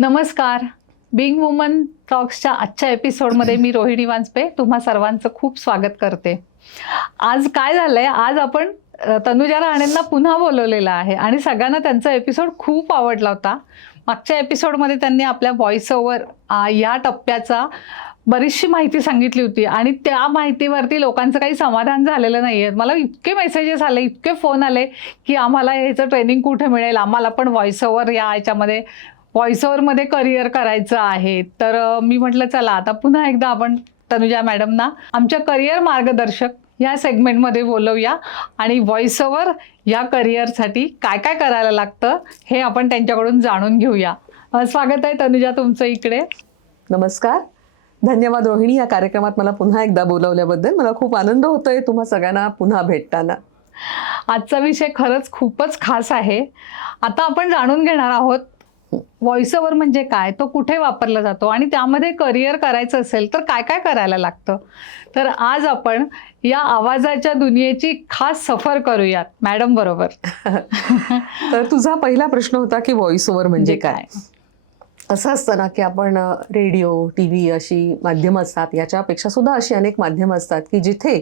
नमस्कार. Bing woman टॉक्सच्या आजच्या एपिसोडमध्ये मी रोहिणी वांजपे तुम्हा सर्वांचं खूप स्वागत करते. आज काय झालंय, आज आपण तनुजा राणेंना पुन्हा बोलवलेलं आहे आणि सगळ्यांना त्यांचा एपिसोड खूप आवडला होता. मागच्या एपिसोडमध्ये त्यांनी आपल्या व्हॉइस ओव्हर या टप्प्याचा बरीचशी माहिती सांगितली होती आणि त्या माहितीवरती लोकांचं काही समाधान झालेलं नाही आहे. मला इतके मेसेजेस आले, इतके फोन आले की आम्हाला ह्याचं ट्रेनिंग कुठे मिळेल, आम्हाला पण व्हॉइस ओव्हर या ह्याच्यामध्ये व्हॉइस ओव्हरमध्ये करिअर करायचं आहे. तर मी म्हटलं चला आता पुन्हा एकदा आपण तनुजा मॅडमना आमच्या करिअर मार्गदर्शक या सेगमेंटमध्ये बोलवूया आणि व्हॉइस ओव्हर या करिअरसाठी काय काय करायला लागतं हे आपण त्यांच्याकडून जाणून घेऊया. स्वागत आहे तनुजा तुमचं इकडे. नमस्कार, धन्यवाद रोहिणी. या कार्यक्रमात मला पुन्हा एकदा बोलवल्याबद्दल मला खूप आनंद होतोय तुम्हा सगळ्यांना पुन्हा भेटताना. आजचा विषय खरंच खूपच खास आहे. आता आपण जाणून घेणार आहोत व्हॉइस ओव्हर म्हणजे काय, तो कुठे वापरला जातो आणि त्यामध्ये करिअर करायचं असेल तर काय काय करायला लागतं. तर आज आपण या आवाजाच्या दुनियेची खास सफर करूयात मॅडम बरोबर. तर तुझा पहिला प्रश्न होता की व्हॉइस ओव्हर म्हणजे काय. असं असतं ना की आपण रेडिओ, टीव्ही अशी माध्यमं असतात, याच्यापेक्षा सुद्धा अशी अनेक माध्यमं असतात की जिथे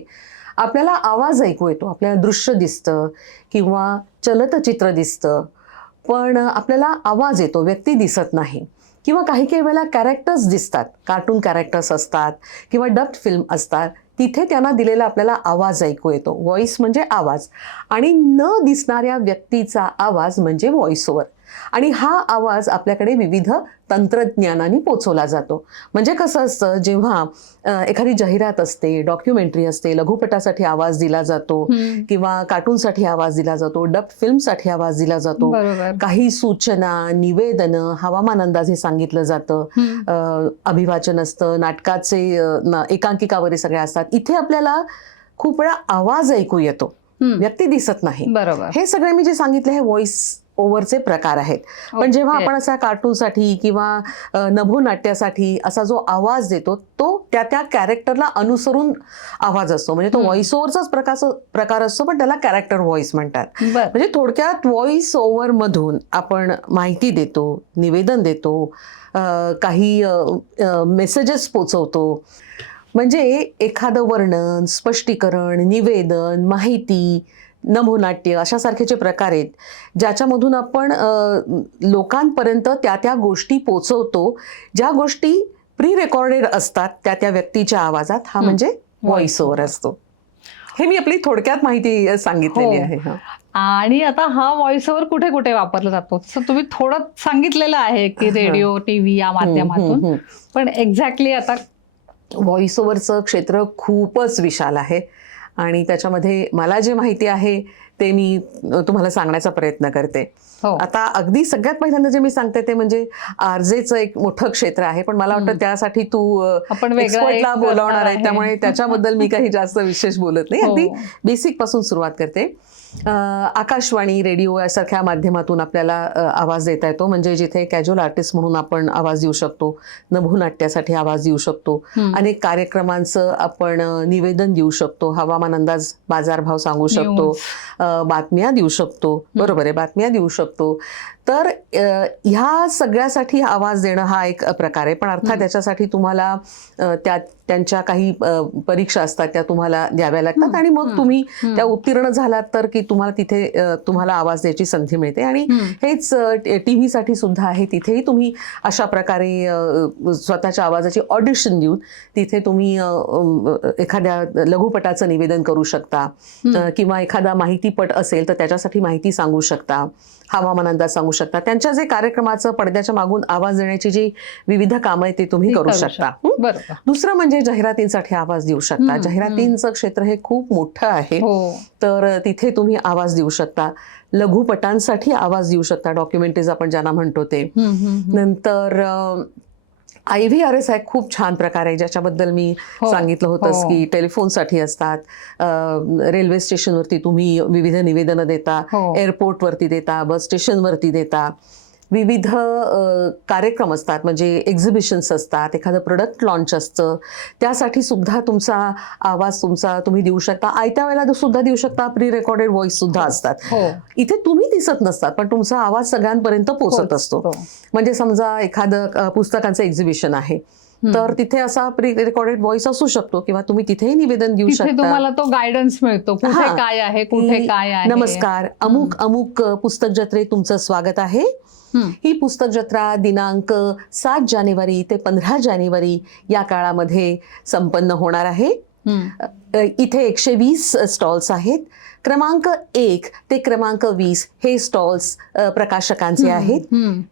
आपल्याला आवाज ऐकू येतो, आपल्याला दृश्य दिसतं किंवा चलतचित्र दिसतं, पण आपल्याला आवाज येतो, व्यक्ती दिसत नाही. किंवा काही काही वेळेला कॅरेक्टर्स दिसतात, कार्टून कॅरेक्टर्स असतात किंवा डब्ड फिल्म असतात, तिथे त्यांना दिलेला आपल्याला आवाज ऐकू येतो. व्हॉइस म्हणजे आवाज आणि न दिसणाऱ्या व्यक्तीचा आवाज म्हणजे व्हॉइस ओव्हर. आणि हा आवाज आपल्याकडे विविध तंत्रज्ञानाने पोचवला जातो. म्हणजे कसं असतं, जेव्हा एखादी जाहिरात असते, डॉक्युमेंटरी असते, लघुपटासाठी आवाज दिला जातो किंवा कार्टूनसाठी आवाज दिला जातो, डब फिल्मसाठी आवाज दिला जातो, काही सूचना, निवेदनं, हवामान अंदाज हे सांगितलं जातं, अभिवाचन असतं, नाटकाचे एकांकिका वगैरे सगळ्या असतात. इथे आपल्याला खूप वेळा आवाज ऐकू येतो, व्यक्ती दिसत नाही. बरोबर. हे सगळे मी जे सांगितले हे व्हॉइस ओव्हरचे प्रकार आहेत. पण जेव्हा आपण असा कार्टूनसाठी किंवा नभोनाट्यासाठी असा जो आवाज देतो तो त्या त्या कॅरेक्टरला अनुसरून आवाज असतो. म्हणजे तो व्हॉइस ओव्हरचाच प्रकार असतो, पण त्याला कॅरेक्टर व्हॉइस म्हणतात. म्हणजे थोडक्यात व्हॉइस ओव्हर मधून आपण माहिती देतो, निवेदन देतो, काही मेसेजेस पोचवतो. म्हणजे एखादं वर्णन, स्पष्टीकरण, निवेदन, माहिती, नभोनाट्य अशासारखे जे प्रकार आहेत ज्याच्यामधून आपण लोकांपर्यंत त्या त्या गोष्टी पोचवतो, ज्या गोष्टी प्री रेकॉर्डेड असतात त्या त्या व्यक्तीच्या आवाजात. हा म्हणजे व्हॉइस ओव्हर असतो. हे मी आपली थोडक्यात माहिती सांगितलेली आहे. आणि आता हा व्हॉइस ओव्हर कुठे कुठे वापरला जातो तुम्ही थोडं सांगितलेलं आहे की रेडिओ, टीव्ही या माध्यमातून, पण एक्झॅक्टली आता व्हॉइस ओव्हरचं क्षेत्र खूपच विशाल आहे आणि त्याच्यामध्ये मला जे माहिती आहे ते मी तुम्हाला सांगण्याचा प्रयत्न करते. आता अगदी सगळ्यात पहिल्यांदा जे मी सांगते ते म्हणजे आरजेचं एक मोठं क्षेत्र आहे, पण मला वाटतं त्यासाठी तू एक्सपर्टला बोलावणार आहे, त्यामुळे त्याच्याबद्दल मी काही जास्त विशेष बोलत नाही. अगदी बेसिक पासून सुरुवात करते. आकाशवाणी, रेडिओ यासारख्या माध्यमातून आपल्याला आवाज देता येतो. म्हणजे जिथे कॅज्युअल आर्टिस्ट म्हणून आपण आवाज देऊ शकतो, नभोनाट्यासाठी आवाज देऊ शकतो, अनेक कार्यक्रमांचं आपण निवेदन देऊ शकतो, हवामान अंदाज, बाजारभाव सांगू शकतो, बातम्या देऊ शकतो. बरोबर आहे, बातम्या देऊ शकतो. तर ह्या सगळ्यासाठी आवाज देणं हा एक प्रकार आहे. पण अर्थात त्याच्यासाठी तुम्हाला त्यांच्या काही परीक्षा असतात त्या तुम्हाला द्याव्या लागतात आणि मग तुम्ही त्या उत्तीर्ण झालात तर की तुम्हाला तिथे तुम्हाला आवाज द्यायची संधी मिळते. आणि हेच टीव्ही साठी सुद्धा आहे. तिथेही तुम्ही अशा प्रकारे स्वतःच्या आवाजाची ऑडिशन देऊन तिथे तुम्ही एखाद्या लघुपटाचं निवेदन करू शकता किंवा एखादा माहितीपट असेल तर त्याच्यासाठी माहिती सांगू शकता, हवामान अंदाज सांगू शकता. त्यांच्या जे कार्यक्रमाचं पडद्याच्या मागून आवाज देण्याची जी विविध कामं आहेत ते तुम्ही करू शकता. दुसरं म्हणजे जाहिरातींसाठी आवाज देऊ शकता. जाहिरातींचं क्षेत्र हे खूप मोठं आहे, तर तिथे तुम्ही आवाज देऊ शकता. लघुपटांसाठी आवाज देऊ शकता, डॉक्युमेंटरीज आपण ज्यांना म्हणतो ते. नंतर IVRS आहे, खूप छान प्रकार आहे ज्याच्याबद्दल मी सांगितलं होतंस की टेलिफोनसाठी असतात. रेल्वे स्टेशनवरती तुम्ही विविध निवेदनं देता, एअरपोर्टवरती देता, बस स्टेशनवरती देता. विविध कार्यक्रम असतात, म्हणजे एक्झिबिशन्स असतात, एखादं प्रोडक्ट लॉन्च असतं, त्यासाठी सुद्धा तुमचा आवाज तुम्ही देऊ शकता. आयत्या वेळेला सुद्धा देऊ शकता. प्री रेकॉर्डेड व्हॉइस सुद्धा असतात. इथे तुम्ही दिसत नसतात पण तुमचा आवाज सगळ्यांपर्यंत पोहोचत असतो. म्हणजे समजा एखादं पुस्तकांचं एक्झिबिशन आहे तर तिथे असा प्री रेकॉर्डेड व्हॉइस असू शकतो किंवा तुम्ही तिथेही निवेदन देऊ शकता. तुम्हाला तो गायडन्स मिळतो, कुठे काय आहे, कुठे काय आहे. नमस्कार, अमुक अमुक पुस्तक जत्रेत तुमचं स्वागत आहे. ही पुस्तक जत्रा दिनांक 7 जानेवारी ते 15 जानेवारी या काळामध्ये संपन्न होणार आहे. इथे 120 स्टॉल्स आहेत. क्रमांक 1 ते क्रमांक 20 हे स्टॉल्स प्रकाशकांचे आहेत.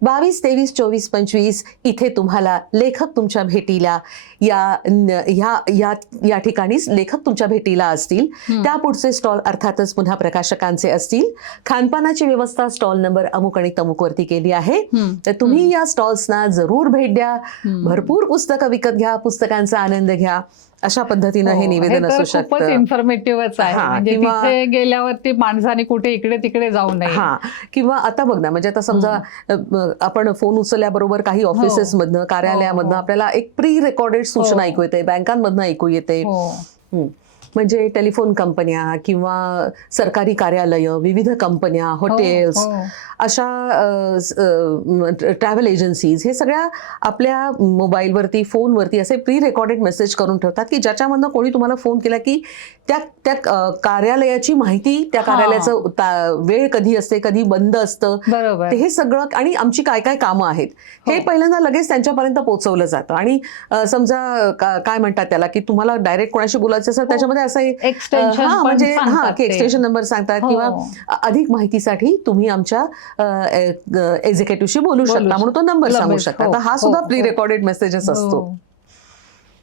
22, 23, 24, 25 इथे तुम्हाला लेखक तुमच्या भेटीला या ठिकाणी लेखक तुमच्या भेटीला असतील. त्या पुढचे स्टॉल अर्थातच पुन्हा प्रकाशकांचे असतील. खानपानाची व्यवस्था स्टॉल नंबर अमुक आणि तमुक वरती केली आहे. तर तुम्ही या स्टॉल्सना जरूर भेट द्या. भरपूर पुस्तकं विकत घ्या, पुस्तकांचा आनंद घ्या. अशा पद्धतीनं हे निवेदन असू शकतं. खूपच इन्फॉर्मेटिव्हच आहे. म्हणजे तिथे गेल्यावरती माणसाने कुठे इकडे तिकडे जाऊ नये. किंवा आता बघ ना, म्हणजे आता समजा आपण फोन उचलल्याबरोबर काही ऑफिसेस मधनं, कार्यालयामधनं आपल्याला एक प्री रेकॉर्डेड सूचना ऐकू येते, बँकांमधनं ऐकू येते. म्हणजे टेलिफोन कंपन्या किंवा सरकारी कार्यालय, विविध कंपन्या, हॉटेल्स, अशा ट्रॅव्हल एजन्सीज हे सगळ्या आपल्या मोबाईलवरती, फोनवरती असे प्री रेकॉर्डेड मेसेज करून ठेवतात की ज्याच्यामधनं कोणी तुम्हाला फोन केला की त्या कार्यालयाची माहिती, त्या कार्यालयाचं वेळ कधी असते, कधी बंद असतं, हे सगळं आणि आमची काय काय कामं आहेत हे पहिल्यांदा लगेच त्यांच्यापर्यंत पोहोचवलं जातं. आणि समजा काय म्हणतात त्याला की तुम्हाला डायरेक्ट कोणाशी बोलायचं असेल त्याच्यामध्ये असं म्हणजे एक्सटेन्शन नंबर सांगतात किंवा अधिक माहितीसाठी तुम्ही आमच्या एक्झिक्युटिव्हशी बोलू शकता म्हणून तो नंबर सांगू शकता. तर हा सुद्धा प्री रेकॉर्डेड मेसेजेस असतो.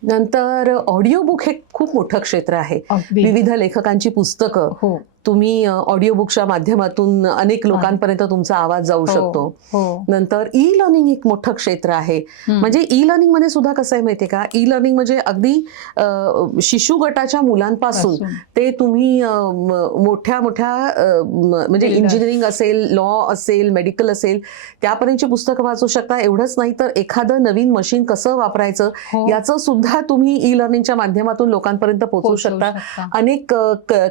नंतर ऑडिओ बुक हे खूप मोठं क्षेत्र आहे. विविध लेखकांची पुस्तकं तुम्ही ऑडिओ बुकच्या माध्यमातून अनेक लोकांपर्यंत तुमचा आवाज जाऊ शकतो. नंतर ई लर्निंग एक मोठं क्षेत्र आहे. म्हणजे ई लर्निंग मध्ये सुद्धा कसं आहे माहितीये का, ई लर्निंग म्हणजे अगदी शिशु गटाच्या मुलांपासून ते तुम्ही मोठ्या म्हणजे इंजिनिअरिंग असेल, लॉ असेल, मेडिकल असेल त्यापर्यंतची पुस्तकं वाचू शकता. एवढंच नाही तर एखादं नवीन मशीन कसं वापरायचं याचं सुद्धा तुम्ही ई लर्निंगच्या माध्यमातून लोकांपर्यंत पोहोचू शकता. अनेक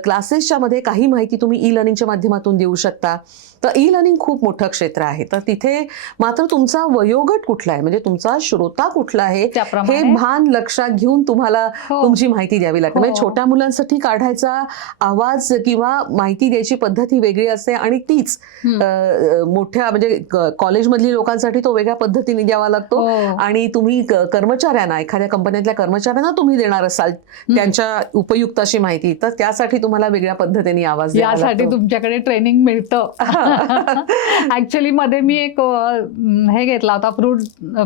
क्लासेसच्या मध्ये काही माहिती तुम्ही ई लर्निंगच्या माध्यमातून देऊ शकता. तर ई लर्निंग खूप मोठं क्षेत्र आहे. तर तिथे मात्र तुमचा वयोगट कुठला आहे, म्हणजे तुमचा श्रोता कुठला आहे हे भान लक्षात घेऊन तुम्हाला तुमची माहिती द्यावी लागते. म्हणजे छोट्या मुलांसाठी काढायचा आवाज किंवा माहिती द्यायची पद्धती वेगळी असते आणि तीच मोठ्या म्हणजे कॉलेजमधली लोकांसाठी तो वेगळ्या पद्धतीने द्यावा लागतो. आणि तुम्ही कर्मचाऱ्यांना, एखाद्या कंपन्यातल्या कर्मचाऱ्यांना तुम्ही देणार असाल त्यांच्या उपयुक्त अशी माहिती, तर त्यासाठी तुम्हाला वेगळ्या पद्धतीने आवाज द्यावा लागतो. यासाठी तुमच्याकडे ट्रेनिंग मिळतं. ऍक्च्युअली मध्ये मी एक हे घेतला होता,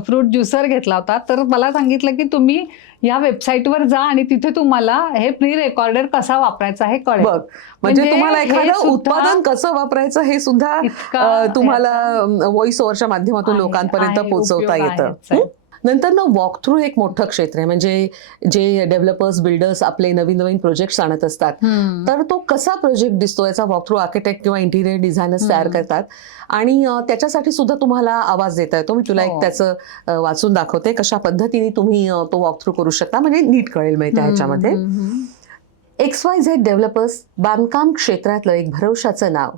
फ्रूट ज्युसर घेतला होता. तर मला सांगितलं की तुम्ही या वेबसाईटवर जा आणि तिथे तुम्हाला हे प्री रेकॉर्डेड कसा वापरायचा हे कळेल. म्हणजे तुम्हाला एखादं उत्पादन कसं वापरायचं हे सुद्धा तुम्हाला व्हॉइस ओव्हरच्या माध्यमातून लोकांपर्यंत पोहोचवता येतं. नंतर ना वॉक थ्रू एक मोठं क्षेत्र आहे. म्हणजे जे डेव्हलपर्स, बिल्डर्स आपले नवीन नवीन प्रोजेक्ट आणत असतात तर तो कसा प्रोजेक्ट दिसतो याचा वॉक थ्रू आर्किटेक्ट किंवा इंटिरियर डिझायनर्स तयार करतात आणि त्याच्यासाठी सुद्धा तुम्हाला आवाज देता येतो. मी तुला एक त्याचं वाचून दाखवते कशा पद्धतीने तुम्ही तो वॉक थ्रू करू शकता, म्हणजे नीट कळेल माहिती ह्याच्यामध्ये. XYZ डेव्हलपर्स, बांधकाम क्षेत्रातलं एक भरवशाचं नाव.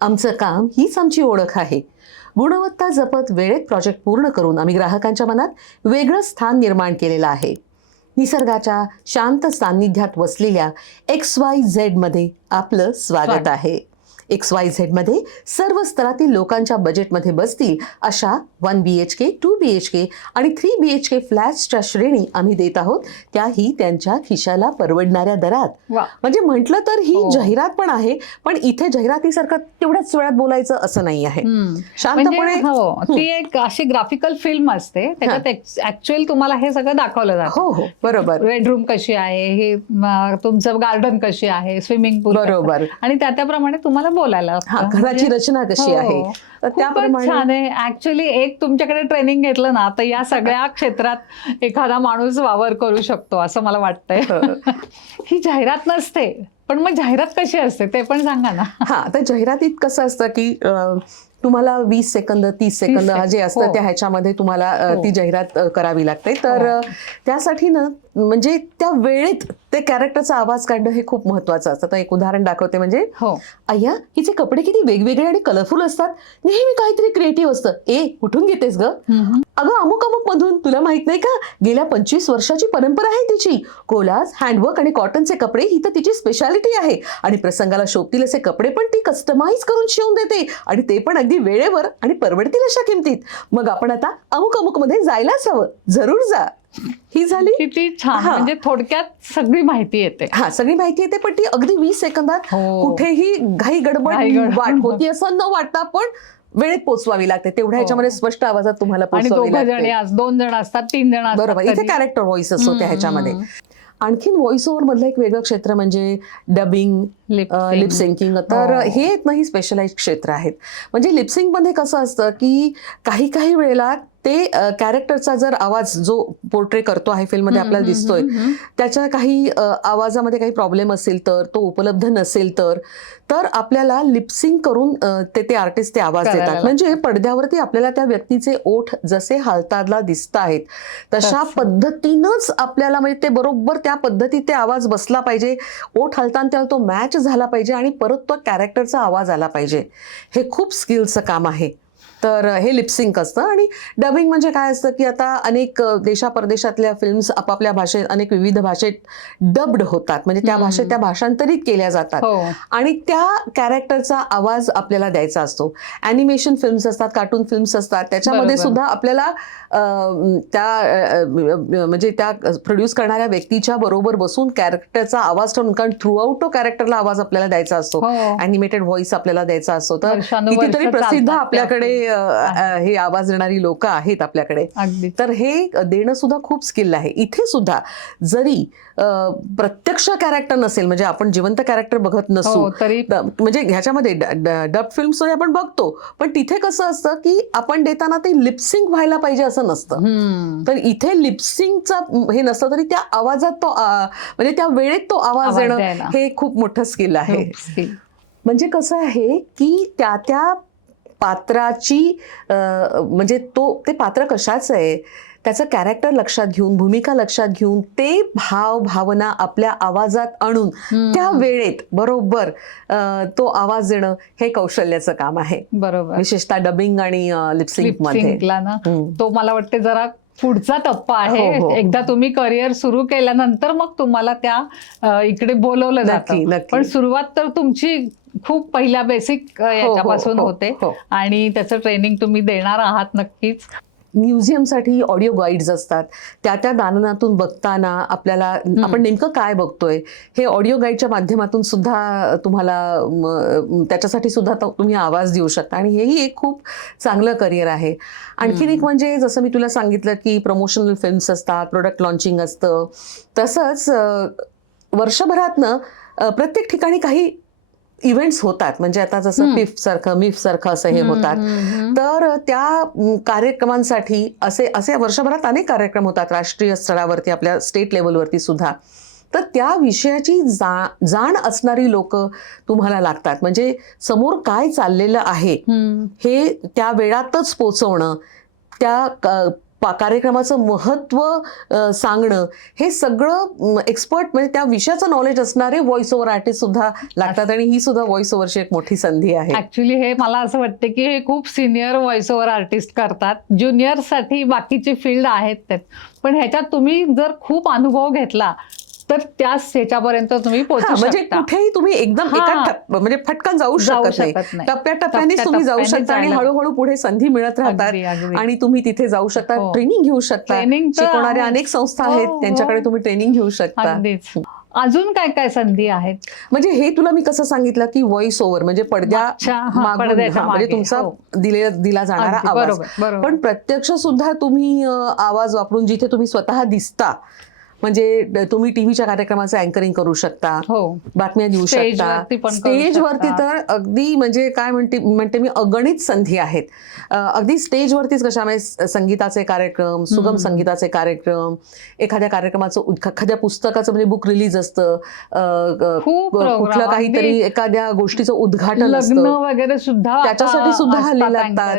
आमचं काम हीच आमची ओळख आहे. गुणवत्ता जपत वेळेत प्रोजेक्ट पूर्ण करून आम्ही ग्राहकांच्या मनात वेगळं स्थान निर्माण केलेलं आहे. निसर्गाच्या शांत सान्निध्यात वसलेल्या XYZ मध्ये आपलं स्वागत आहे. XYZ मध्ये सर्व स्तरातील लोकांच्या बजेटमध्ये बसतील अशा 1 BHK, 2 BHK आणि 3 BHK फ्लॅट्सच्या श्रेणी आम्ही देत आहोत, त्याही त्यांच्या खिशाला परवडणाऱ्या दरात. म्हणजे म्हटलं तर ही जाहिरात पण आहे, पण इथे जाहिरातीसारखं तेवढ्याच वेळात बोलायचं असं नाही आहे. शांतपणे ती एक अशी ग्राफिकल फिल्म असते, त्याच्यात ऍक्च्युअल तुम्हाला हे सगळं दाखवलं जातं. हो बरोबर. बेडरूम कशी आहे, हे तुमचं गार्डन कशी आहे, स्विमिंग पूल, बरोबर, आणि त्याप्रमाणे तुम्हाला बोलायला घराची रचना कशी आहे. छान आहे. ऍक्च्युअली एक तुमच्याकडे ट्रेनिंग घेतलं ना तर या सगळ्या क्षेत्रात एखादा माणूस वावर करू शकतो असं मला वाटतंय. ही जाहिरात नसते, पण मग जाहिरात कशी असते ते पण सांगा ना. तर जाहिरातीत कसं असतं की तुम्हाला 20 सेकंद 30 सेकंद जे असतं हो. त्या ह्याच्यामध्ये तुम्हाला हो. ती जाहिरात करावी लागते. तर त्यासाठी ना म्हणजे त्या वेळेत ते कॅरेक्टरचा आवाज काढणं हे खूप महत्वाचं असतं. तर एक उदाहरण दाखवते. म्हणजे हो अय्या हिचे कपडे किती वेगवेगळे आणि कलरफुल असतात, नेहमी काहीतरी क्रिएटिव्ह असतं. कुठून घेतेस ग? अगं अमुक अमुक मधून. तुला माहित नाही का, गेल्या 25 वर्षाची परंपरा आहे तिची. कोलाज, हँडवर्क आणि कॉटनचे कपडे ही तर तिची स्पेशालिटी आहे. आणि प्रसंगाला शोभतील असे कपडे पण ती कस्टमाइज करून शिवून देते, आणि ते पण अगदी वेळेवर आणि परवडतील अशा किमतीत. मग आपण आता अमुक अमुक मध्ये जायलाच हवं, जरूर जा. ही झाली. किती छान. म्हणजे थोडक्यात सगळी माहिती येते. सगळी माहिती येते, पण ती अगदी 20 सेकंदात कुठेही घाई गडबड वाट होती असं न वाटता पण वेळेत पोचवावी लागते. तेवढ्या ह्याच्यामध्ये स्पष्ट आवाजात तुम्हाला आणि पोचवावी लागते. 2 जण असतात, 3 जण असतात. बरोबर. इथे कॅरेक्टर व्हॉइस असतो त्या ह्याच्यामध्ये. आणखीन व्हॉइस ओव्हर मधलं एक वेगळं क्षेत्र म्हणजे डबिंग, लिपसिंकिंग. तर हे नाही स्पेशलाइज क्षेत्र आहेत. म्हणजे लिपसिंग मध्ये कसं असतं की काही काही वेळेला ते कॅरेक्टरचा जर आवाज जो पोर्ट्रे करतो आहे फिल्ममध्ये आपल्याला दिसतोय, त्याच्या काही आवाजामध्ये काही प्रॉब्लेम असेल तर, तो उपलब्ध नसेल तर आपल्याला लिपसिंग करून ते आर्टिस्ट ते आवाज देतात. म्हणजे पडद्यावरती आपल्याला त्या व्यक्तीचे ओठ जसे हालताना दिसत आहेत तशा पद्धतीनंच आपल्याला, म्हणजे ते बरोबर त्या पद्धतीत ते आवाज बसला पाहिजे. ओठ हालताना त्याला तो मॅच झाला पाहिजे आणि परत तो कॅरेक्टरचा आवाज आला पाहिजे. हे खूप स्किलचं काम आहे. तर हे लिपसिंक असतं. आणि डबिंग म्हणजे काय असतं की आता अनेक देशापरदेशातल्या फिल्म्स आपापल्या भाषेत, अनेक विविध भाषेत डब्ड होतात. म्हणजे त्या भाषेत त्या भाषांतरित केल्या जातात आणि त्या कॅरेक्टरचा आवाज आपल्याला द्यायचा असतो. ॲनिमेशन फिल्म्स असतात, कार्टून फिल्म्स असतात, त्याच्यामध्ये सुद्धा आपल्याला त्या म्हणजे त्या प्रोड्यूस करणाऱ्या व्यक्तीच्या बरोबर बसून कॅरेक्टरचा आवाज ठेवून, कारण थ्रू आउट तो कॅरेक्टरला आवाज आपल्याला द्यायचा असतो, ॲनिमेटेड व्हॉइस आपल्याला द्यायचा असतो. तर कितीतरी प्रसिद्ध आपल्याकडे हे आवाज देणारी लोक आहेत आपल्याकडे. तर हे देणं सुद्धा खूप स्किल आहे. इथे सुद्धा जरी प्रत्यक्ष कॅरेक्टर नसेल, म्हणजे आपण जिवंत कॅरेक्टर बघत नसू, म्हणजे ह्याच्यामध्ये डब फिल्म्स आपण बघतो, पण तिथे कसं असतं की आपण देताना ते लिपसिंग व्हायला पाहिजे असं नसतं. तर इथे लिपसिंगचा हे नसतं, तरी त्या आवाजात तो म्हणजे त्या वेळेत तो आवाज देणं हे खूप मोठं स्किल आहे. म्हणजे कसं आहे की त्या पात्राची म्हणजे ते पात्र कशाचं आहे त्याचं कॅरेक्टर लक्षात घेऊन, भूमिका लक्षात घेऊन, ते भाव भावना आपल्या आवाजात आणून त्या वेळेत बरोबर तो आवाज देणं हे कौशल्याचं काम आहे. बरोबर. विशेषतः डबिंग आणि लिपसिंक मध्ये ना तो मला वाटते जरा पुढचा टप्पा आहे. एकदा तुम्ही करिअर सुरू केल्यानंतर मग तुम्हाला त्या इकडे बोलवलं जातं. पण सुरुवात तर तुमची खूप पहिल्या बेसिक याच्यापासून होते आणि त्याचं ट्रेनिंग तुम्ही देणार आहात नक्कीच. म्युझियमसाठी ऑडिओ गाईड्स असतात. त्या दालनातून बघताना आपल्याला आपण नेमकं काय बघतोय हे ऑडिओ गाईडच्या माध्यमातून सुद्धा तुम्हाला त्याच्यासाठी सुद्धा तुम्ही आवाज देऊ शकता. आणि हेही एक खूप चांगलं करिअर आहे. आणखीन एक म्हणजे जसं मी तुला सांगितलं की प्रमोशनल फिल्म्स असतात, प्रोडक्ट लॉन्चिंग असतं, तसंच वर्षभरातनं प्रत्येक ठिकाणी काही इव्हेंट्स होतात. म्हणजे आता जसं मिफ सारखं असं हे होतात. तर त्या कार्यक्रमांसाठी असे वर्षभरात अनेक कार्यक्रम होतात, राष्ट्रीय स्तरावरती, आपल्या स्टेट लेवलवरती सुद्धा. तर त्या विषयाची जाण असणारी लोक तुम्हाला लागतात. म्हणजे समोर काय चाललेलं आहे हे त्या वेळातच पोचवणं, त्या कार्यक्रमाचं महत्त्व सांगणं, हे सगळं एक्सपर्ट म्हणजे त्या विषयाचं नॉलेज असणारे व्हॉइस ओव्हर आर्टिस्ट सुद्धा लागतात. आणि ही सुद्धा व्हॉइस ओव्हरची एक मोठी संधी आहे. ऍक्च्युली हे मला असं वाटतं की हे खूप सिनियर व्हॉइस ओव्हर आर्टिस्ट करतात. ज्युनियर साठी बाकीची फील्ड आहेत, पण ह्याच्यात तुम्ही जर खूप अनुभव घेतला तर त्याच ह्याच्यापर्यंत तुम्ही पोहोचू शकता. म्हणजे कुठेही तुम्ही एकदम म्हणजे फटकन जाऊ शकत नाही. टप्प्याटप्प्यानेच तुम्ही जाऊ शकता आणि हळूहळू पुढे संधी मिळत राहतात आणि तुम्ही तिथे जाऊ शकता, ट्रेनिंग घेऊ शकता. शिकवणाऱ्या अनेक संस्था आहेत, त्यांच्याकडे तुम्ही ट्रेनिंग घेऊ शकता. अजून काय काय संधी आहेत? म्हणजे हे तुला मी कसं सांगितलं की व्हॉइस ओव्हर म्हणजे म्हणजे तुमचा दिला जाणारा आवाज. पण प्रत्यक्ष सुद्धा तुम्ही आवाज वापरून जिथे तुम्ही स्वतः दिसता, म्हणजे तुम्ही टीव्हीच्या कार्यक्रमाचं अँकरिंग करू शकता, बातम्या देऊ शकता. स्टेजवरती तर अगदी म्हणजे काय म्हणते मी अगणित संधी आहेत. अगदी स्टेजवरतीच कशा म्हणजे संगीताचे कार्यक्रम, सुगम संगीताचे कार्यक्रम, एखाद्या कार्यक्रमाचं एखाद्या पुस्तकाचं म्हणजे बुक रिलीज असतं, कुठलं काहीतरी एखाद्या गोष्टीचं उद्घाटन असतं वगैरे सुद्धा त्याच्यासाठी सुद्धा हल्ले लागतात.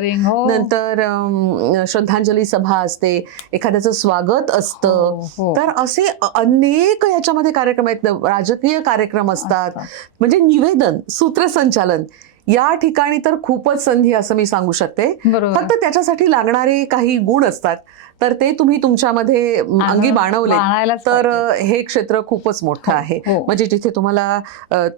नंतर श्रद्धांजली सभा असते, एखाद्याचं स्वागत असतं. तर असे अनेक याच्यामध्ये कार्यक्रम आहेत. राजकीय कार्यक्रम असतात, म्हणजे निवेदन, सूत्रसंचालन या ठिकाणी तर खूपच संधी असं मी सांगू शकते. फक्त त्याच्यासाठी लागणारे काही गुण असतात, तर ते तुम्ही तुमच्यामध्ये अंगी बाणवले तर हे क्षेत्र खूपच मोठं आहे. म्हणजे जिथे तुम्हाला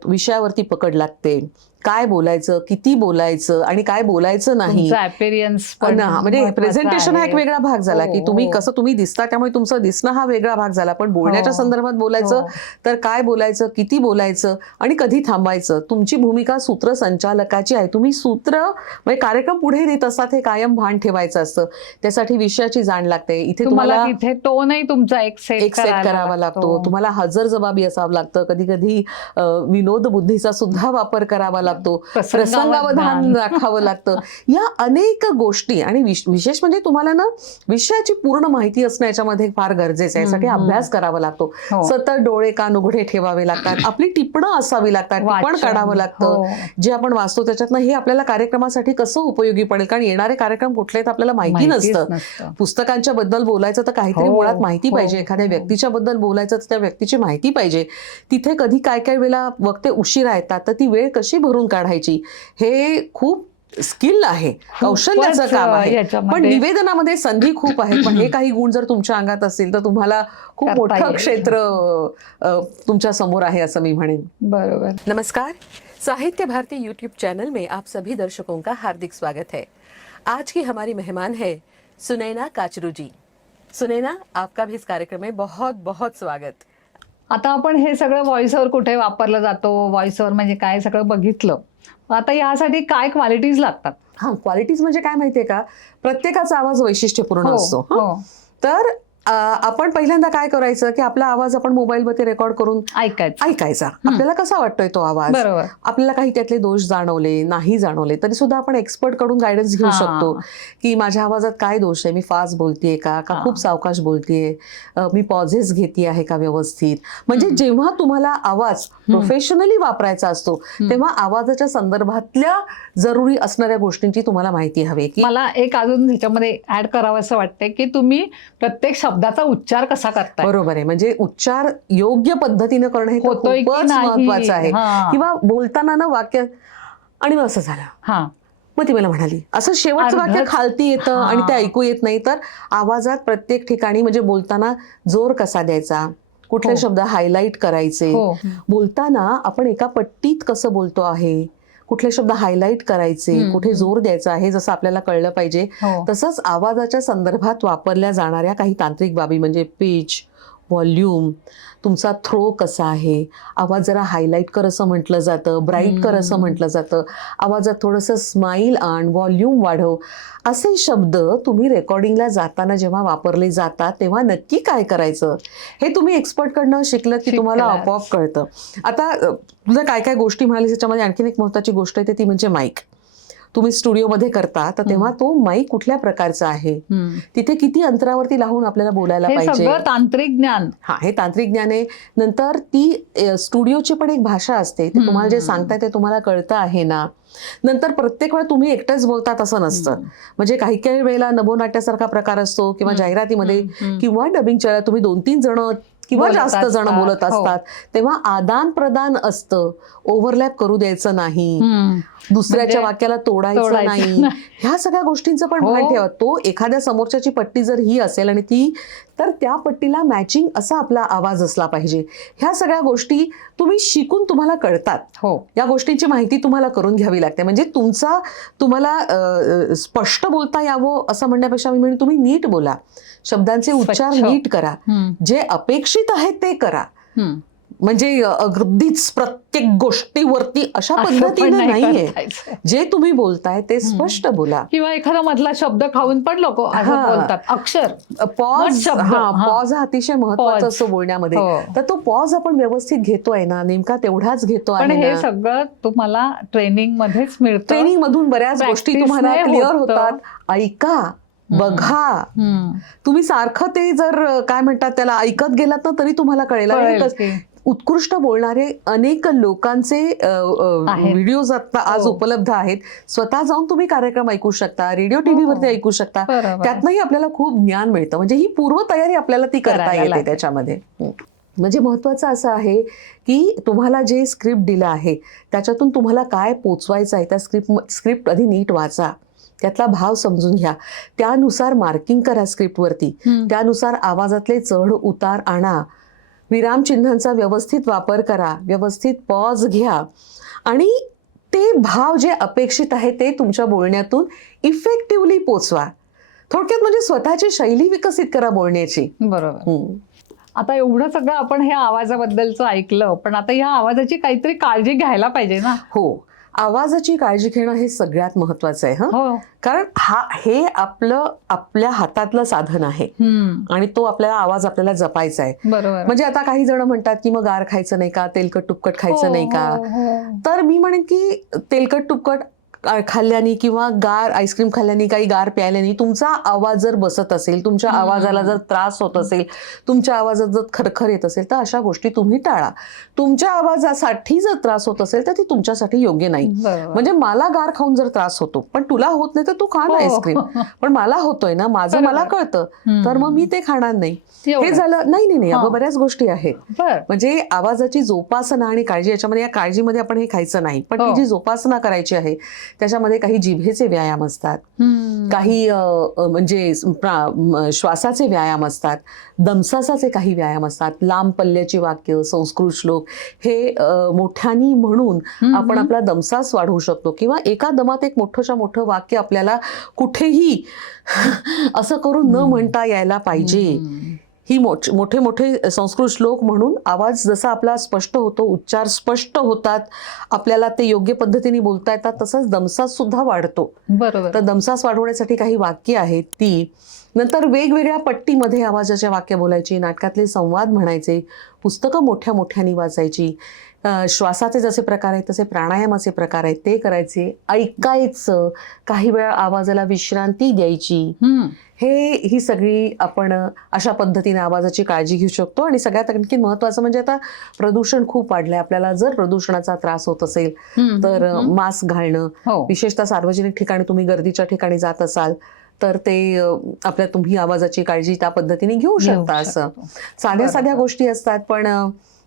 विषयावरती पकड लागते, काय बोलायचं, किती बोलायचं आणि काय बोलायचं नाही, म्हणजे प्रेझेंटेशन हा एक वेगळा भाग झाला की तुम्ही कसं तुम्ही दिसता, त्यामुळे तुमचं दिसणं हा वेगळा भाग झाला. पण बोलण्याच्या संदर्भात बोलायचं तर काय बोलायचं, किती बोलायचं आणि कधी थांबायचं, तुमची भूमिका सूत्रसंचालकाची आहे. तुम्ही सूत्र म्हणजे कार्यक्रम पुढे नेत असतात हे कायम भान ठेवायचं असतं. त्यासाठी विषयाची जाण लागते. इथे तुम्हाला टोनही तुमचा एक सेट करावा लागतो. तुम्हाला हजरजबाबी असावं लागतं. कधी कधी विनोद बुद्धीचा सुद्धा वापर करावा लागतो, प्रसंगावधान राखावं लागतं. या अनेक गोष्टी आणि विशेष म्हणजे तुम्हाला ना विषयाची पूर्ण माहिती असणं याच्यामध्ये फार गरजेचं आहे. यासाठी अभ्यास करावा लागतो. सतत डोळे कान उघडे ठेवावे लागतात. आपली टिपणं असावी लागतात, टिपण काढावं लागतं. जे आपण वाचतो त्याच्यातनं हे आपल्याला कार्यक्रमासाठी कसं उपयोगी पडेल, कारण येणारे कार्यक्रम कुठले आहेत आपल्याला माहिती नसतं. पुस्तकांच्या बद्दल बोलायचं तर काहीतरी मुळात माहिती पाहिजे. एखाद्या व्यक्तीच्या बद्दल बोलायचं तर त्या व्यक्तीची माहिती पाहिजे. तिथे कधी काय काय वेळेला वक्ते उशिरा येतात, तर ती वेळ कशी भरून काढायची हे खूप स्किल आहे, कौशल्याचं काम आहे. पण निवेदनामध्ये संधी खूप आहेत. पण हे काही गुण जर तुमच्या अंगात असतील तर तुम्हाला खूप मोठं क्षेत्र तुमच्या समोर आहे असं मी म्हणेन. बरोबर. नमस्कार, साहित्य भारती यूट्यूब चैनल में आप सभी दर्शकों का हार्दिक स्वागत है. आज की हमारी मेहमान है सुनैना काचरू जी. सुनैना, आपका भी इस कार्यक्रम में बहुत बहुत स्वागत. आता आपण हे सगळं व्हॉइसवर कुठे वापरलं जातो, व्हॉइसवर म्हणजे काय सगळं बघितलं. आता यासाठी काय क्वालिटीज लागतात? क्वालिटीज म्हणजे काय माहितीये का, प्रत्येकाचा आवाज वैशिष्ट्यपूर्ण असतो. तर आपण पहिल्यांदा काय करायचं की आपला आवाज आपण मोबाईलमध्ये रेकॉर्ड करून ऐकायचा. आपल्याला कसा वाटतोय तो आवाज, आपल्याला काही त्यातले दोष जाणवले नाही जाणवले तरी सुद्धा आपण एक्सपर्ट कडून गायडन्स घेऊ शकतो की माझ्या आवाजात काय दोष आहे, मी फास्ट बोलतेय का खूप सावकाश बोलतेय, मी पॉझेस घेते आहे का व्यवस्थित. म्हणजे जेव्हा तुम्हाला आवाज प्रोफेशनली वापरायचा असतो तेव्हा आवाजाच्या संदर्भातल्या जरुरी असणाऱ्या गोष्टींची तुम्हाला माहिती हवी. की मला एक अजून ह्याच्यामध्ये ऍड करावं असं वाटतंय की तुम्ही प्रत्येक शब्दाचा उच्चार कसा करताय. बरोबर आहे, म्हणजे उच्चार योग्य पद्धतीने करणं हे खूपच महत्वाचं आहे. किंवा बोलताना ना वाक्य आणि मग असं झालं, मग ती मला म्हणाली असं शेवटचं वाक्य खालती येतं आणि ते ऐकू येत नाही. तर आवाजात प्रत्येक ठिकाणी म्हणजे बोलताना जोर कसा द्यायचा, कुठले शब्द हायलाइट करायचे, बोलताना आपण एका पट्टीत कसं बोलतो आहे, कुठले शब्द हायलाइट करायचे, कुठे जोर द्यायचा आहे, जसं आपल्याला कळलं पाहिजे. तसंच आवाजाच्या संदर्भात वापरल्या जाणाऱ्या काही तांत्रिक बाबी म्हणजे पिच, व्हॉल्यूम, तुमचा थ्रो कसा आहे, आवाज जरा हायलाइट कर असं म्हटलं जातं, ब्राईट कर असं म्हटलं जातं, आवाजात थोडंसं स्माईल आण, व्हॉल्यूम वाढव, असे शब्द तुम्ही रेकॉर्डिंगला जाताना जेव्हा वापरले जातात तेव्हा नक्की काय करायचं हे तुम्ही एक्सपर्टकडनं शिकलं की तुम्हाला आपोआप कळतं. आता तुझं काय काय गोष्टी म्हणालीस त्याच्यामध्ये आणखीन एक महत्त्वाची गोष्ट आहे ती म्हणजे माईक. तुम्ही स्टुडिओमध्ये करता तर तेव्हा तो माईक कुठल्या प्रकारचा आहे, तिथे किती अंतरावरती लावून आपल्याला बोलायला पाहिजे, तांत्रिक ज्ञान. हे तांत्रिक ज्ञान आहे. नंतर ती स्टुडिओची पण एक भाषा असते, ते तुम्हाला जे सांगताय ते तुम्हाला कळतं आहे ना. नंतर प्रत्येक वेळा तुम्ही एकटेच बोलतात असं नसतं, म्हणजे काही काही वेळेला नभोनाट्यासारखा प्रकार असतो किंवा जाहिरातीमध्ये किंवा डबिंगच्या तुम्ही 2-3 जण किंवा जास्त जण बोलत असतात तेव्हा आदान प्रदान असतं, ओव्हरलॅप करू द्यायचं नाही, दुसऱ्याच्या वाक्याला तोडायचं नाही. ह्या सगळ्या गोष्टींचं पण भान ठेवा. तो एखाद्या समोरच्याची पट्टी जर ही असेल आणि ती तर त्या पट्टीला मॅचिंग असा आपला आवाज असला पाहिजे. ह्या सगळ्या गोष्टी तुम्ही शिकून तुम्हाला कळतात. या गोष्टींची माहिती तुम्हाला करून घ्यावी लागते. म्हणजे तुम्हाला स्पष्ट बोलता यावं असं म्हणण्यापेक्षा मी म्हणेन तुम्ही नीट बोला, शब्दांचे उच्चार नीट करा, जे अपेक्षित आहेत ते करा. म्हणजे अगदीच प्रत्येक गोष्टीवरती अशा असं पण पद्धतीने नाही नाहीये. करायचं. जे तुम्ही बोलताय ते स्पष्ट बोला. किंवा एखादा मधला शब्द खाऊन पण लोक असं हा. बोलतात, अक्षर पॉज, not शब्द. हा. पॉज हा अतिशय महत्वाचा Pause. असतो बोलण्यामध्ये. हो. तर तो पॉज आपण व्यवस्थित घेतोय ना, नेमका तेवढाच घेतो पण आहे हे ना. सगळं तुम्हाला ट्रेनिंग मध्येच मिळतं. ट्रेनिंग मधून बऱ्याच गोष्टी Practice तुम्हाला ने क्लिअर होतं. होतात. ऐका, बघा. हम्म. तुम्ही सारखं ते जर काय म्हणतात त्याला ऐकत गेलात ना तरी तुम्हाला कळेल. आणि कळेल कस- की. उत्कृष्ट बोलणारे अनेक लोकांचे आहेत. व्हिडिओज आता आज हो. उपलब्ध आहेत. स्वतः जाऊन तुम्ही कार्यक्रम ऐकू शकता, रेडिओ टीव्ही वरती ऐकू शकता. बरोबर. त्यातनंही आपल्याला खूप ज्ञान मिळतं. म्हणजे ही पूर्वतयारी आपल्याला ती करता करायला येते लागते. त्याच्यामध्ये. म्हणजे महत्वाचं असं आहे की तुम्हाला जे स्क्रिप्ट दिलं आहे त्याच्यातून तुम्हाला काय पोचवायचं आहे, त्या स्क्रिप्ट आधी नीट वाचा, त्यातला भाव समजून घ्या, त्यानुसार मार्किंग करा स्क्रिप्टवरती, त्यानुसार आवाजातले चढ उतार आणा, विरामचिन्हांचा व्यवस्थित वापर करा, व्यवस्थित पॉज घ्या आणि ते भाव जे अपेक्षित आहे ते तुमच्या बोलण्यातून इफेक्टिव्हली पोचवा. थोडक्यात म्हणजे स्वतःची शैली विकसित करा बोलण्याची. बरोबर. आता एवढं सगळं आपण हे आवाजाबद्दलचं ऐकलं, पण आता ह्या आवाजाची काहीतरी काळजी घ्यायला पाहिजे ना. हो, आवाजाची काळजी घेणं हे सगळ्यात महत्वाचं आहे. हो. कारण हे आपल्या हातातलं साधन आहे आणि तो आवाज आपल्याला जपायचा आहे. बरोबर. म्हणजे आता काही जण म्हणतात की मग गार खायचं नाही का, तेलकट तुपकट खायचं नाही का. हो. तर मी म्हणेन की तेलकट तुपकट खाल्ल्याने किंवा गार आईस्क्रीम खाल्ल्याने, काही गार प्यायल्याने तुमचा आवाज जर बसत असेल, तुमच्या आवाजाला जर त्रास होत असेल, तुमच्या आवाजात जर खरखर येत असेल तर अशा गोष्टी तुम्ही टाळा. तुमच्या आवाजासाठी जर त्रास होत असेल तर ती तुमच्यासाठी योग्य नाही. बरोबर. म्हणजे मला गार खाऊन जर त्रास होतो पण तुला होत नाही तर तू खा ना आईस्क्रीम, पण मला होतोय ना, माझं मला कळतं, तर मग मी ते खाणार नाही. हे झालं. नाही अगं बऱ्याच गोष्टी आहेत. म्हणजे आवाजाची जोपासना आणि काळजी, याच्यामध्ये या काळजीमध्ये आपण हे खायचं नाही, पण ती जी जोपासना करायची आहे त्याच्यामध्ये काही जिभेचे व्यायाम असतात, काही म्हणजे श्वासाचे व्यायाम असतात, दमसासाचे काही व्यायाम असतात, लांब पल्ल्याची वाक्य, संस्कृत श्लोक हे मोठ्यानी म्हणून आपण आपला दमसास वाढवू शकतो. किंवा एका दमात एक मोठं वाक्य आपल्याला कुठेही असं करून न म्हणता यायला पाहिजे. ही मोठे संस्कृत श्लोक म्हणून आवाज जसा आपला स्पष्ट होतो, उच्चार स्पष्ट होतात, आपल्याला ते योग्य पद्धतीने बोलता येतात, तसंच दमसास सुद्धा वाढतो. बरोबर. तर दमसास वाढवण्यासाठी काही वाक्य आहेत ती. नंतर वेगवेगळ्या पट्टीमध्ये आवाजाच्या वाक्य बोलायची, नाटकातले संवाद म्हणायचे, पुस्तकं मोठ्याने वाचायची, श्वासाचे जसे प्रकार आहेत तसे प्राणायामाचे प्रकार आहेत ते करायचे, ऐकायचं, काही वेळा आवाजाला विश्रांती द्यायची. ही सगळी आपण अशा पद्धतीने आवाजाची काळजी घेऊ शकतो. आणि सगळ्यात आणखी महत्वाचं म्हणजे आता प्रदूषण खूप वाढलंय. आपल्याला जर प्रदूषणाचा त्रास होत असेल तर मास्क घालणं, विशेषतः सार्वजनिक ठिकाणी तुम्ही गर्दीच्या ठिकाणी जात असाल तर ते तुम्ही आवाजाची काळजी त्या पद्धतीने घेऊ शकता. असं साध्या गोष्टी असतात पण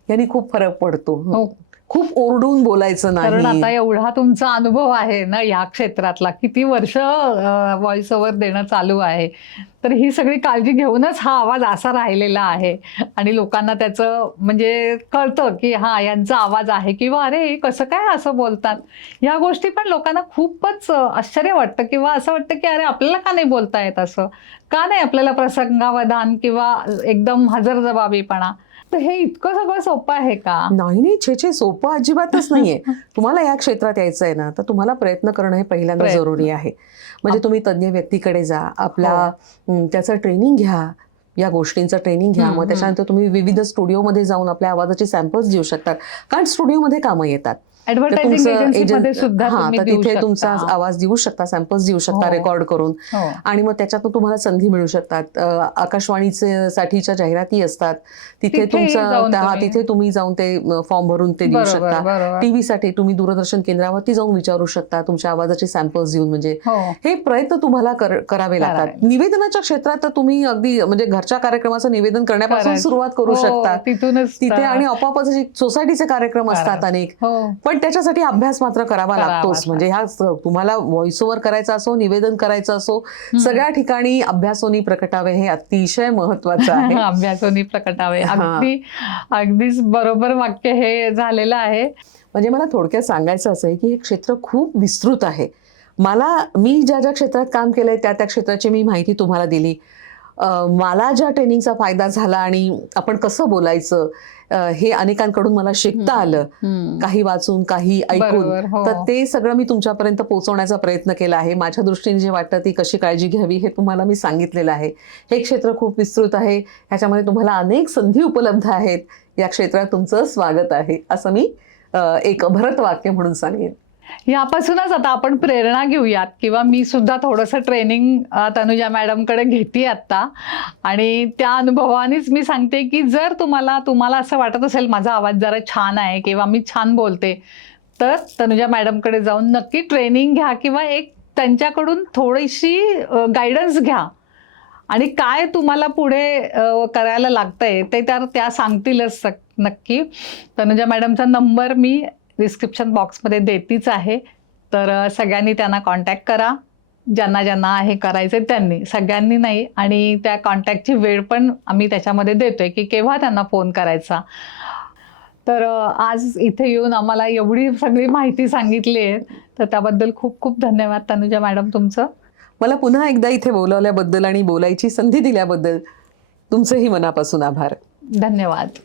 यांनी खूप फरक पडतो. खूप ओरडून बोलायचं नाही. कारण आता एवढा तुमचा अनुभव आहे ना या क्षेत्रातला, किती वर्ष व्हॉइस ओव्हर देणं चालू आहे, तर ही सगळी काळजी घेऊनच हा आवाज असा राहिलेला आहे आणि लोकांना त्याचं म्हणजे कळतं की हा यांचा आवाज आहे, किंवा अरे कसं काय असं बोलतात. ह्या गोष्टी पण लोकांना खूपच आश्चर्य वाटतं किंवा असं वाटतं की अरे आपल्याला का नाही बोलता येत, असं का नाही आपल्याला प्रसंगावधान किंवा एकदम हजरजबाबीपणा. तर हे इतकं सगळं सोपं आहे का? नाही छे सोपं अजिबातच नाहीये. तुम्हाला या क्षेत्रात यायचं आहे ना तर तुम्हाला प्रयत्न करणं हे पहिल्यांदा जरुरी आहे. म्हणजे तुम्ही तज्ञ व्यक्तीकडे जा, त्याचं ट्रेनिंग घ्या, या गोष्टींचं ट्रेनिंग घ्या. मग त्याच्यानंतर तुम्ही विविध स्टुडिओमध्ये जाऊन आपल्या आवाजाचे सॅम्पल्स देऊ शकतात, कारण स्टुडिओमध्ये कामं येतात. तिथे तुमचा आवाज देऊ शकता, सॅम्पल्स देऊ शकता रेकॉर्ड करून, आणि मग त्याच्यातून तुम्हाला संधी मिळू शकतात. आकाशवाणीचे साठीच्या जाहिराती असतात, तिथे तिथे तुम्ही जाऊन ते फॉर्म भरून ते देऊ शकता. टीव्ही साठी तुम्ही दूरदर्शन केंद्रावरती जाऊन विचारू शकता तुमच्या आवाजाचे सॅम्पल्स देऊन. म्हणजे हे प्रयत्न तुम्हाला करावे लागतात. निवेदनाच्या क्षेत्रात तर तुम्ही अगदी म्हणजे घरच्या कार्यक्रमाचं निवेदन करण्यापासून सुरुवात करू शकता तिथे, आणि आपोआपच सोसायटीचे कार्यक्रम असतात अनेक, पण त्याच्यासाठी अभ्यास मात्र करावा लागतोच. म्हणजे ह्या तुम्हाला व्हॉइस ओव्हर करायचा असो, निवेदन करायचं असो, सगळ्या ठिकाणी अभ्यासोनी प्रकटावे हे अतिशय महत्वाचं आहे. अभ्यासोनी प्रकटावे, अगदीच बरोबर वाक्य हे झालेलं आहे. म्हणजे मला थोडक्यात सांगायचं असं आहे की हे क्षेत्र खूप विस्तृत आहे. मी ज्या क्षेत्रात काम केलंय त्या क्षेत्राची मी माहिती तुम्हाला दिली. मला ज्या ट्रेनिंगचा फायदा झाला आणि आपण कसं बोलायचं हे अनेकांकडून मला शिकता आलं, काही वाचून काही ऐकून, बरोबर, हो. तर ते सगळं मी तुमच्यापर्यंत पोहोचवण्याचा प्रयत्न केला आहे. माझ्या दृष्टीने जे वाटतं ती कशी काळजी घ्यावी हे तुम्हाला मी सांगितलेलं आहे. हे क्षेत्र खूप विस्तृत आहे, ह्याच्यामध्ये तुम्हाला अनेक संधी उपलब्ध आहेत. या क्षेत्रात तुमचं स्वागत आहे असं मी एक भरत वाक्य म्हणून सांगेन. यापासूनच आता आपण प्रेरणा घेऊयात, किंवा मी सुद्धा थोडंसं ट्रेनिंग तनुजा मॅडमकडे घेते आता, आणि त्या अनुभवानेच मी सांगते की जर तुम्हाला असं वाटत असेल माझा आवाज जरा छान आहे किंवा मी छान बोलते, तर तनुजा मॅडमकडे जाऊन नक्की ट्रेनिंग घ्या किंवा एक त्यांच्याकडून थोडीशी गायडन्स घ्या, आणि काय तुम्हाला पुढे करायला लागतंय ते त्या सांगतीलच नक्की. तनुजा मॅडमचा नंबर मी डिस्क्रिप्शन बॉक्समध्ये देतीच आहे, तर सगळ्यांनी त्यांना कॉन्टॅक्ट करा. ज्यांना ज्यांना हे करायचं त्यांनी, सगळ्यांनी नाही. आणि त्या कॉन्टॅक्टची वेळ पण आम्ही त्याच्यामध्ये देतोय की केव्हा त्यांना फोन करायचा. तर आज इथे येऊन आम्हाला एवढी सगळी माहिती सांगितली आहे, तर त्याबद्दल खूप खूप धन्यवाद तनुजा मॅडम तुमचं. मला पुन्हा एकदा इथे बोलावल्याबद्दल आणि बोलायची संधी दिल्याबद्दल तुमचेही मनापासून आभार. धन्यवाद.